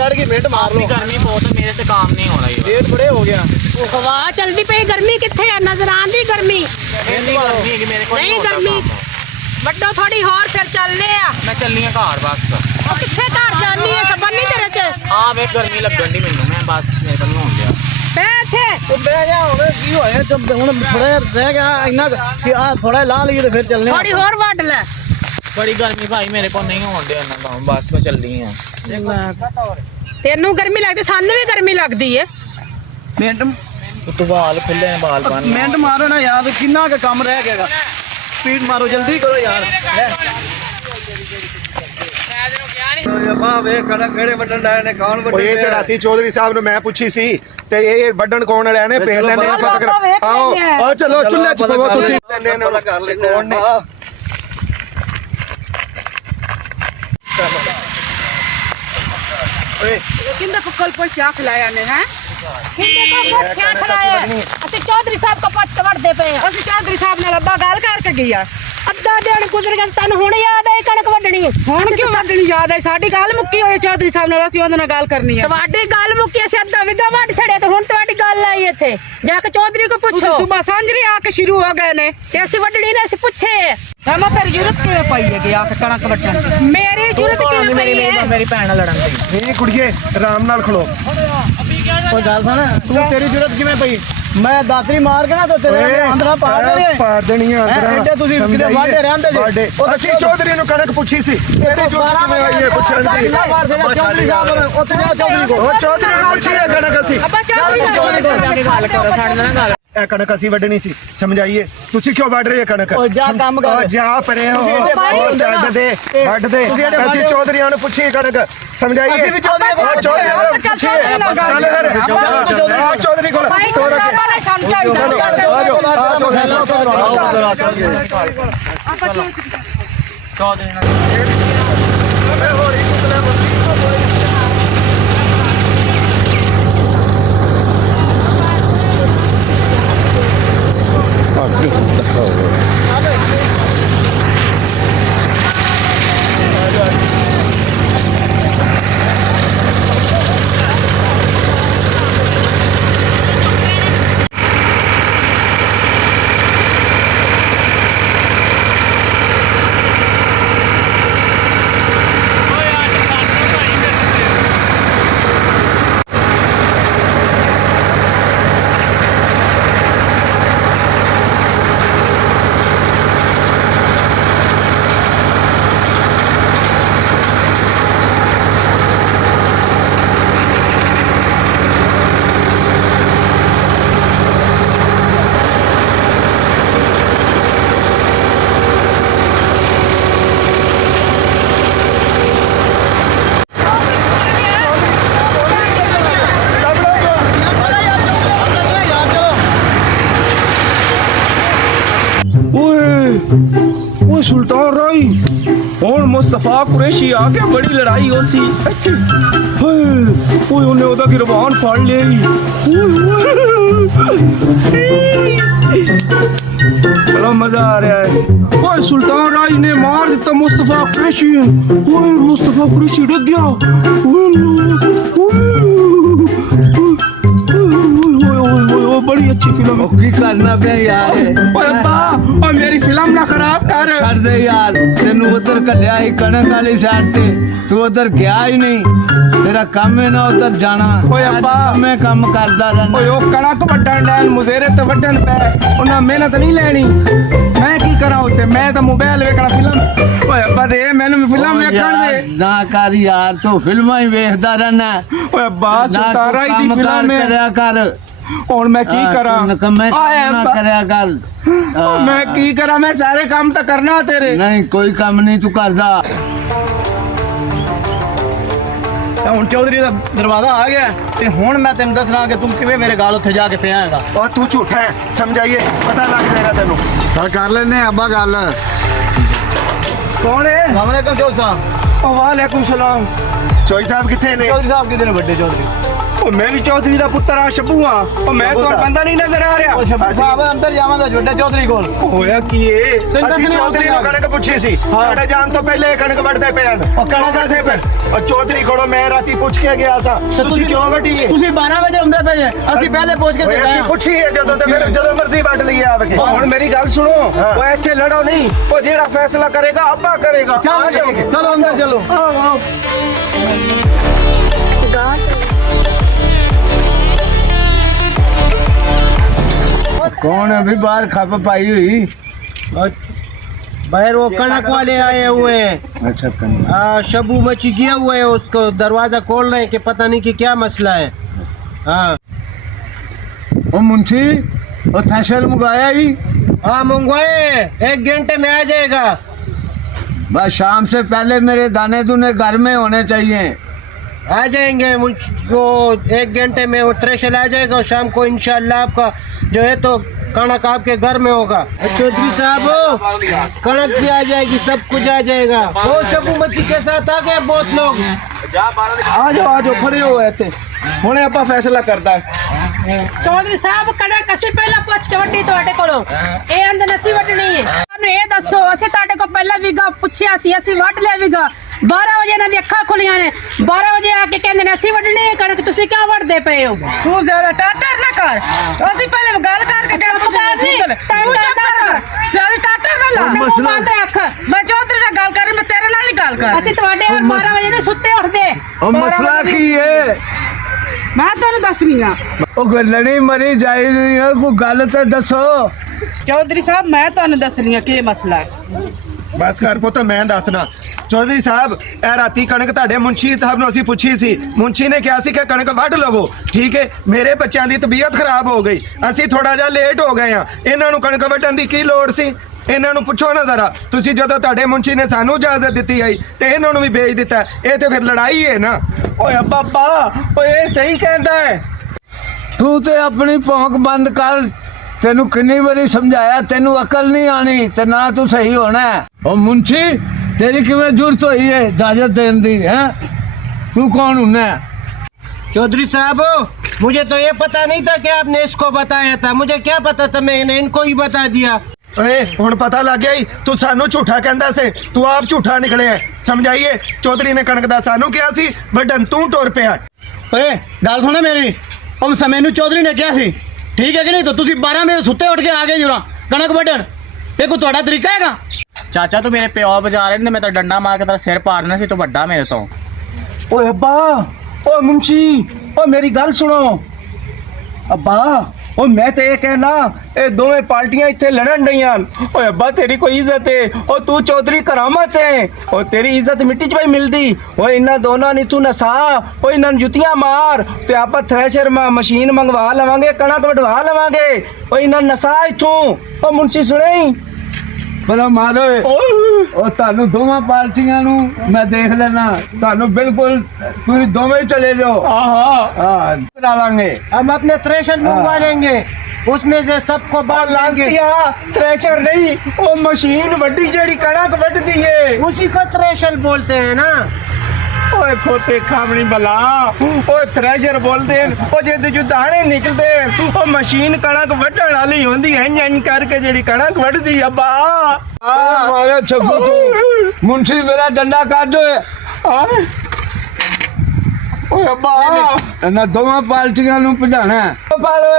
चढ़ गई मिनट मार लो। गर्मी बहुत है, मेरे से काम नहीं हो रहा है। डेढ़ बड़े हो गया। हवा चलती पई, गर्मी किथे है? नजर आंदी गर्मी नहीं? गर्मी ਵੱਡੋ ਥੋੜੀ ਹੋਰ ਫਿਰ ਚੱਲਨੇ ਆ। मैं चलनी है घर बस। ਉਹ ਕਿੱਥੇ ਘਰ ਜਾਣੀ ਹੈ? ਸਬਰ ਨਹੀਂ ਤੇਰੇ ਚ? हाँ वे गर्मी लगन दी मैनू, मैं बस मेरे को नहीं हो गया। ਬੈ ਇੱਥੇ बह जा हुण की होया जब हुण थोड़ा रह गया इन्ना कि आ थोड़ा ला लिए तो फिर चलने। ਥੋੜੀ ਹੋਰ ਵੱਢ ਲੈ। बड़ी गर्मी भाई मेरे को नहीं हो गया ना काम, बस में चल रही है। ਤੈਨੂੰ ਗਰਮੀ ਲੱਗਦੀ, ਸਾਨੂੰ ਵੀ ਗਰਮੀ ਲੱਗਦੀ ਏ। मिनट तो बाल खुले हैं, बाल बन मिनट मारो ना यार, कितना का काम रह गया। स्पीड मारो, जल्दी करो यार। राती चौधरी साहब ने मैं पूछी सी ते ये बड्डन कौन रहने पेड़ लेने पता कर आओ आओ चलो चुल्ले च पवो तुसी कर ले कौन ने। किंदा फुकल पर क्या खिलाया ने हैं? किंदे को कुछ क्या खिलाया? ਅਸੀਂ ਚੌਧਰੀ ਸਾਹਿਬ ਕੋ ਪੱਟ ਵੜਦੇ ਪਏ ਆ। ਅਸੀਂ ਚੌਧਰੀ ਸਾਹਿਬ ਨਾਲ ਅੱਬਾ ਗੱਲ ਕਰਕੇ ਗਿਆ। ਅੱਧਾ ਦਿਨ ਗੁਜ਼ਰ ਗਿਆ, ਤੈਨੂੰ ਹੁਣ ਯਾਦ ਆਈ ਕਣਕ ਵੱਢਣੀ? ਹੁਣ ਕਿਉਂ ਵੱਢਣੀ ਯਾਦ ਆਈ? ਸਾਡੀ ਗੱਲ ਮੁੱਕੀ ਹੋਈ ਚੌਧਰੀ ਸਾਹਿਬ ਨਾਲ, ਅਸੀਂ ਉਹਦੇ ਨਾਲ ਗੱਲ ਕਰਨੀ ਹੈ। ਤੁਹਾਡੀ ਗੱਲ ਮੁੱਕੀ, ਅਸੀਂ ਅੱਧਾ ਵਿਗਾ ਵੱਢ ਛੜਿਆ ਤੇ ਹੁਣ ਤੁਹਾਡੀ ਗੱਲ ਆਈ ਇੱਥੇ। ਜਾ ਕੇ ਚੌਧਰੀ ਕੋ ਪੁੱਛੋ। ਸੁਬਾ ਸਾਂਝਰੀ ਆ ਕੇ ਸ਼ੁਰੂ ਹੋ ਗਏ ਨੇ ਤੇ ਅਸੀਂ ਵੱਢਣੀ ਨੇ, ਅਸੀਂ ਪੁੱਛੇ ਸਾਨੂੰ ਤੇਰੀ ਜ਼ਰੂਰਤ ਕਿਵੇਂ ਪਈ ਹੈਗੀ ਆ ਕੇ ਕਣਕ ਵੱਢਣ ਦੀ? ਮੇਰੀ ਜ਼ਰੂਰਤ ਕਿਵੇਂ ਪਈ ਹੈ? मेरी भैन लड़न दी। नहीं कुड़िए आराम नाल खलो। कोई गल सुन, तू तेरी जरूरत किवें पई? मैं दातरी मार के ना तो तेरे अंदर पार देनी है एडे तुसी किते वाडे रहंदे जे। ਅਸੀਂ ਚੌਧਰੀ ਨੂੰ ਕਣਕ ਪੁੱਛੀ ਸੀ ਇਹਦੀ ਜੁਰਤ ਕਿਵੇਂ ਆਈ ਹੈ ਪੁੱਛਣ ਦੀ। चौधरी साहब उत्ते जा चौधरी को। ਉਹ ਚੌਧਰੀ ਨੂੰ ਪੁੱਛੀ ਹੈ ਕਣਕ ਅਸੀਂ ਅੱਬਾ ਚੌਧਰੀ जाके गल करो साडे नाल गल। ਇਹ ਕਣਕ ਅਸੀਂ ਵੱਢਣੀ ਸੀ, ਸਮਝਾਈਏ ਤੁਸੀਂ ਕਿਉਂ ਵੱਢ ਰਹੇ ਕਣਕ? ਉਹ ਜਾ ਕੰਮ ਕਰ। ਜਾ ਪਰੇ ਹੋ ਵੱਢ ਦੇ ਅਸੀਂ ਚੌਧਰੀਆਂ ਨੂੰ ਪੁੱਛੀ ਕਣਕ, ਸਮਝਾਈਏ। ਅਸੀਂ ਵੀ ਚੌਧਰੀ ਕੋਲ ਚੌਧਰੀ ਨੂੰ ਪੁੱਛੀਏ। ਚੱਲ ਫਿਰ ਆ ਚੌਧਰੀ ਕੋਲ ਤੋਰ ਕੇ चौधरी ओए सुल्तान राई और मुस्तफा कुरैशी आ गया, बड़ी लड़ाई हो सी। अच्छी ओए उन्हें ओदा गिरबान फाड़ ले। बड़ा मजा आ रहा है। ओए सुल्तान राई ने मार दिता मुस्तफा कुरैशी। ओए मुस्तफा कुरैशी डर गया। बड़ी अच्छी फिल्म की करना पे यार। ओए अब्बा और मेरी फिल्म ना खराब कर। कर दे यार, तेन उधर कलिया ही कणक वाली साइड से, तू उधर गया ही नहीं। तेरा काम है ना उधर जाना। ओए अब्बा मैं काम करदा रहना। ओए ओ कणक वड्डण डैन मुजेरे ते वड्डण पे उन्हें मेहनत नहीं लेनी। मैं की करा उत्ते, मैं तो मोबाइल वेखना फिल्म। ओए अब्बा दे मैनू भी फिल्म वेखण दे। ना कर यार, तू फिल्मां ही वेखदा रहना। ओए अब्बा सुल्तान राई दी फिल्म है। करया कर। और मैं की करा? ना करया कर। मैं की करा? मैं सारे काम तो करना तेरे। नहीं कोई काम नहीं तू करदा। ਹੁਣ ਚੌਧਰੀ ਦਾ ਦਰਵਾਜ਼ਾ ਆ ਗਿਆ ਤੇ ਹੁਣ ਮੈਂ ਤੈਨੂੰ ਦੱਸਣਾ ਕਿ ਤੂੰ ਕਿਵੇਂ ਮੇਰੇ ਗਾਲ ਉੱਥੇ ਜਾ ਕੇ ਪਿਆ ਹੈਗਾ। और तू झूठा है, समझाइए पता लग जाएगा तेनू। ਚੱਲ ਕਰ ਲੈਨੇ ਅੱਬਾ ਗੱਲ। कौन है? अस्सलाम वालेकुम चौधरी साहब। वालेकुम सलाम। चौधरी साहब कितने ने? चौधरी साहब कितने ने? बड़े चौधरी ਉਹ ਮੈਂ ਵੀ ਚੌਧਰੀ ਦਾ ਪੁੱਤਰ ਆ ਸ਼ੱਭੂ ਆ ਉਹ ਮੈਂ ਤਾਂ ਬੰਦਾ ਨਹੀਂ ਨਜ਼ਰ ਆ ਰਿਹਾ ਸਾਹਿਬ ਅੰਦਰ ਜਾਵਾਂਗਾ ਵੱਡੇ ਚੌਧਰੀ ਕੋਲ ਹੋਇਆ ਕੀ ਏ ਅਸੀਂ ਚੌਧਰੀ ਨੂੰ ਕਣਕ ਪੁੱਛੀ ਸੀ ਸਾਡੇ ਜਾਣ ਤੋਂ ਪਹਿਲੇ ਕਣਕ ਵੱਢਦੇ ਪਏ ਹਨ ਉਹ ਕਣਕ ਦੇ ਫਿਰ ਉਹ ਚੌਧਰੀ ਕੋਲੋਂ ਮੈਂ ਰਾਤੀ ਪੁੱਛ ਕੇ ਗਿਆ ਸਾਂ ਤੁਸੀਂ ਕਿਉਂ ਵੱਢੀ ਏ ਤੁਸੀਂ 12 ਵਜੇ ਹੁੰਦੇ ਪਏ ਜੇ ਅਸੀਂ ਪਹਿਲੇ ਪੁੱਛ ਕੇ ਓਏ, ਅਸੀਂ ਪੁੱਛੀ ਏ ਜਦੋਂ ਤੇ ਫਿਰ ਜਦੋਂ ਮਰਜ਼ੀ ਵੱਢ ਲਈਏ ਆਪ ਕੇ ਹੁਣ ਮੇਰੀ ਗੱਲ ਸੁਣੋ ਉਹ ਇੱਥੇ ਲੜੋ ਨਹੀਂ ਉਹ ਜਿਹੜਾ ਫੈਸਲਾ ਕਰੇਗਾ ਅੱਬਾ ਕਰੇਗਾ ਚਲੋ ਅੰਦਰ ਚਲੋ कौन है अभी बाहर खप पाई हुई बाहर वो कनक वाले आए हुए हैं। अच्छा शबू मची गया हुआ है, उसको दरवाजा खोल रहे हैं कि पता नहीं कि क्या मसला है। हाँ ओ मुंशी वो थ्रेशर मंगाया ही हाँ मंगवाए, 1 घंटे में आ जाएगा। बस शाम से पहले मेरे दाने दूने घर में होने चाहिए। आ जाएंगे वो 1 घंटे में वो थ्रेशर आ जाएगा और शाम को इंशाल्लाह आपका जो है तो कणक आपके घर में होगा। चौधरी साहब कणक भी आ जाएगी, सब कुछ आ जाएगा। वो शबू मची के साथ आ गए बहुत लोग। ਆ ਜਾਓ ਖੜੇ ਹੋ ਇੱਥੇ ਹੁਣੇ ਆਪਾਂ ਫੈਸਲਾ ਕਰਦਾ ਚੌਧਰੀ ਸਾਹਿਬ ਕਣਕ ਅਸੀਂ ਪਹਿਲਾਂ ਪੁੱਛ ਕੇ ਵੱਡੀ ਤੁਹਾਡੇ ਕੋਲੋਂ ਇਹ ਅੰਦਰ ਅਸੀਂ ਵੱਢਣੀ ਹੈ। ਸਾਨੂੰ ਇਹ ਦੱਸੋ, ਅਸੀਂ ਤੁਹਾਡੇ ਕੋਲ ਪਹਿਲਾਂ ਵੀਗਾ ਪੁੱਛਿਆ ਸੀ, ਅਸੀਂ ਵੱਢ ਲਿਆ ਵੀਗਾ। 12 ਵਜੇ ਇਹਨਾਂ ਦੀ ਅੱਖਾਂ ਖੁੱਲੀਆਂ ਨੇ, 12 ਵਜੇ ਆ ਕੇ ਕਹਿੰਦੇ ਨੇ ਅਸੀਂ ਵੱਢਣੀ ਹੈ ਕਣਕ, ਤੁਸੀਂ ਕਿਉਂ ਵੱਢਦੇ ਪਏ ਹੋ? ਤੂੰ ਜ਼ਿਆਦਾ ਟਾਟਰ ਨਾ ਕਰ, ਅਸੀਂ ਪਹਿਲੇ ਗੱਲ ਕਰਕੇ ਗਏ ਤੂੰ ਚੁੱਪ ਕਰ, ਜ਼ਿਆਦਾ ਟਾਟਰ ਨਾ ਲਾ। ਮਸਲਾ ਅੱਖ ਮੈਂ ਚੌਧਰੀ ਨਾਲ ਗੱਲ ਕਰੀ, ਮੈਂ ਤੇਰੇ ਨਾਲ ਹੀ ਗੱਲ ਕਰ। ਅਸੀਂ ਤੁਹਾਡੇ ਹੋਰ 12 ਵਜੇ ਨੇ ਸੁੱਤੇ ਉੱਠਦੇ। और मसला की है ਮੈਂ ਤੈਨੂੰ ਦੱਸਣੀ ਆ ਉਹ ਲੜੀ ਮਰੀ ਜਾਈ ਨਹੀਂ ਹੈ, ਕੋਈ ਗੱਲ ਤੇ ਦੱਸੋ। ਚੌਧਰੀ ਸਾਹਿਬ, ਮੈਂ ਤੁਹਾਨੂੰ ਦੱਸਣੀ ਆ ਕੀ ਮਸਲਾ ਹੈ। ਬਸ ਕਰ ਪੁੱਤ ਮੈਂ ਦੱਸਣਾ। ਚੌਧਰੀ ਸਾਹਿਬ ਇਹ ਰਾਤੀ ਕਣਕ ਤੁਹਾਡੇ ਮੁੰਸ਼ੀ ਸਾਹਿਬ ਨੂੰ ਅਸੀਂ ਪੁੱਛੀ ਸੀ, ਮੁੰਸ਼ੀ ਨੇ ਕਿਹਾ ਸੀ ਕਿ ਕਣਕ ਵੱਢ ਲਵੋ, ਠੀਕ ਹੈ। ਮੇਰੇ ਬੱਚਿਆਂ ਦੀ ਤਬੀਅਤ ਖਰਾਬ ਹੋ ਗਈ, ਅਸੀਂ ਥੋੜਾ ਜਿਹਾ ਲੇਟ ਹੋ ਗਏ ਆ। ਇਹਨਾਂ ਨੂੰ ਕਣਕ ਵੱਢਣ ਦੀ ਕੀ ਲੋੜ ਸੀ? ਇਹਨਾਂ ਨੂੰ ਪੁੱਛੋ ਨਾ ਜ਼ਰਾ। ਤੁਸੀਂ ਜਦੋਂ ਤੁਹਾਡੇ ਮੁੰਸ਼ੀ ਨੇ ਸਾਨੂੰ ਇਜਾਜ਼ਤ ਦਿੱਤੀ ਆਈ ਤੇ ਇਹਨਾਂ ਨੂੰ ਵੀ ਭੇਜ ਦਿੱਤਾ, ਇਹ ਤੇ ਫਿਰ ਲੜਾਈ ਹੈ ਨਾ। ਓਏ ਅੱਬਾ ਓਏ ਇਹ ਸਹੀ ਕਹਿੰਦਾ ਹੈ। ਤੂੰ ਤੇ ਆਪਣੀ ਭੌਂਕ ਬੰਦ ਕਰ, ਤੈਨੂੰ ਕਿੰਨੀ ਵਾਰੀ ਸਮਝਾਇਆ, ਤੈਨੂੰ ਅਕਲ ਨਹੀਂ ਆਣੀ ਤੇ ਨਾ ਤੂੰ ਸਹੀ ਹੋਣਾ। ਉਹ ਮੁੰਸ਼ੀ तेरी किवें जरूरत हुई है इजाजत देने दी है? तू कौन होना है? चौधरी साहब मुझे तो ये पता नहीं था कि आपने इसको बताया था, मुझे क्या पता था, मैंने इनको ही बता दिया। ਓਏ ਹੁਣ ਪਤਾ ਲੱਗ ਗਿਆ ਈ, ਤੂੰ ਸਾਨੂੰ ਝੂਠਾ ਕਹਿੰਦਾ ਸੀ, ਤੂੰ ਆਪ ਝੂਠਾ ਨਿਕਲਿਆ। ਸਮਝਾਈਏ, ਚੌਧਰੀ ਨੇ ਕਣਕ ਦਾ ਸਾਨੂੰ ਕਿਹਾ ਸੀ, ਵੱਢਣ ਤੂੰ ਟੁਰ ਪਿਆ। ਓਏ ਗੱਲ ਸੁਣੇ ਮੇਰੀ, ਉਹ ਮੈਨੂੰ ਚੌਧਰੀ ਨੇ ਕਿਹਾ ਸੀ, ਠੀਕ ਹੈ ਕਿ ਨਹੀਂ? ਤਾਂ ਤੁਸੀਂ 12 ਵਜੇ ਸੁੱਤੇ ਉੱਠ ਕੇ ਆ ਗਏ ਜੁਰਾ ਕਣਕ ਵੱਢਣ, ਇਹ ਕੋਈ ਤੁਹਾਡਾ ਤਰੀਕਾ ਹੈਗਾ? ਚਾਚਾ ਤੂੰ ਮੇਰੇ ਪਿਓ ਬਜਾ ਰਹੇ ਨੇ, ਮੈਂ ਤਾਂ ਡੰਡਾ ਮਾਰ ਕੇ ਤੇਰਾ ਸਿਰ ਪਾੜਨਾ ਸੀ, ਤੂੰ ਵੱਡਾ ਮੇਰੇ ਤੋਂ। ਓਏ ਅੱਬਾ ਓਏ ਮੁੰਸ਼ੀ ਓ ਮੇਰੀ ਗੱਲ ਸੁਣੋ ਅੱਬਾ। ਓ ਮੈਂ ਤੇ ਇਹ ਕਹਿਣਾ ਇਹ ਦੋਵੇਂ ਪਾਰਟੀਆਂ ਇੱਥੇ ਲੜਨ ਡਈਆਂ। ਓਏ ਅੱਬਾ ਤੇਰੀ ਕੋਈ ਇੱਜ਼ਤ ਹੈ, ਓ ਤੂੰ ਚੌਧਰੀ ਕਰਾਮਤ ਹੈ, ਓ ਤੇਰੀ ਇੱਜ਼ਤ ਮਿੱਟੀ 'ਚ ਪਈ ਮਿਲਦੀ। ਓਏ ਇਹਨਾਂ ਦੋਨਾਂ ਨੇ ਤੂੰ ਨਸਾ, ਓ ਇਹਨਾਂ ਨੂੰ ਜੁੱਤੀਆਂ ਮਾਰ ਤੇ ਆਪਾਂ ਥ੍ਰੈਸ਼ਰ ਮਸ਼ੀਨ ਮੰਗਵਾ ਲਵਾਂਗੇ, ਕਣਕ ਵਢਵਾ ਲਵਾਂਗੇ। ਓ ਇਹਨਾਂ ਨੂੰ ਨਸਾ ਇੱਥੋਂ। ਓ ਮੁੰਸ਼ੀ ਸੁਣੇ ਬਲਾ ਮਾਰੋ ਉਹ ਤੁਹਾਨੂੰ ਦੋਵਾਂ ਪਾਰਟੀਆਂ ਨੂੰ ਮੈਂ ਦੇਖ ਲੈਣਾ, ਤੁਹਾਨੂੰ ਬਿਲਕੁਲ ਤੁਸੀਂ ਦੋਵੇਂ ਹੀ ਚਲੇ ਜਾਓ। ਹਾਂ ਕਰਾ ਲਾਂਗੇ, हम अपने थ्रेशर मंगवा लेंगे, उसमें से सबको बांट लेंगे। थ्रेशर नहीं, वो मशीन वड्डी जेड़ी कणक वड्डदी है, उसी को थ्रेशर बोलते हैं ना। ओए खोते खामणी बला, ओए थ्रेशर बोलते हैं ओ जे जो दाने निकलते ओ मशीन कणक वड्डण वाली होंदी है, इंज करके जेड़ी कणक वड्डदी अब्बा। मारे छब्बू तू मुंशी मेरा डंडा काट दो। ओए अब्बा ਇਹਨਾਂ ਦੋਵਾਂ ਪਾਰਟੀਆਂ ਨੂੰ ਭਜਾਣਾ। ਪਾਲੋ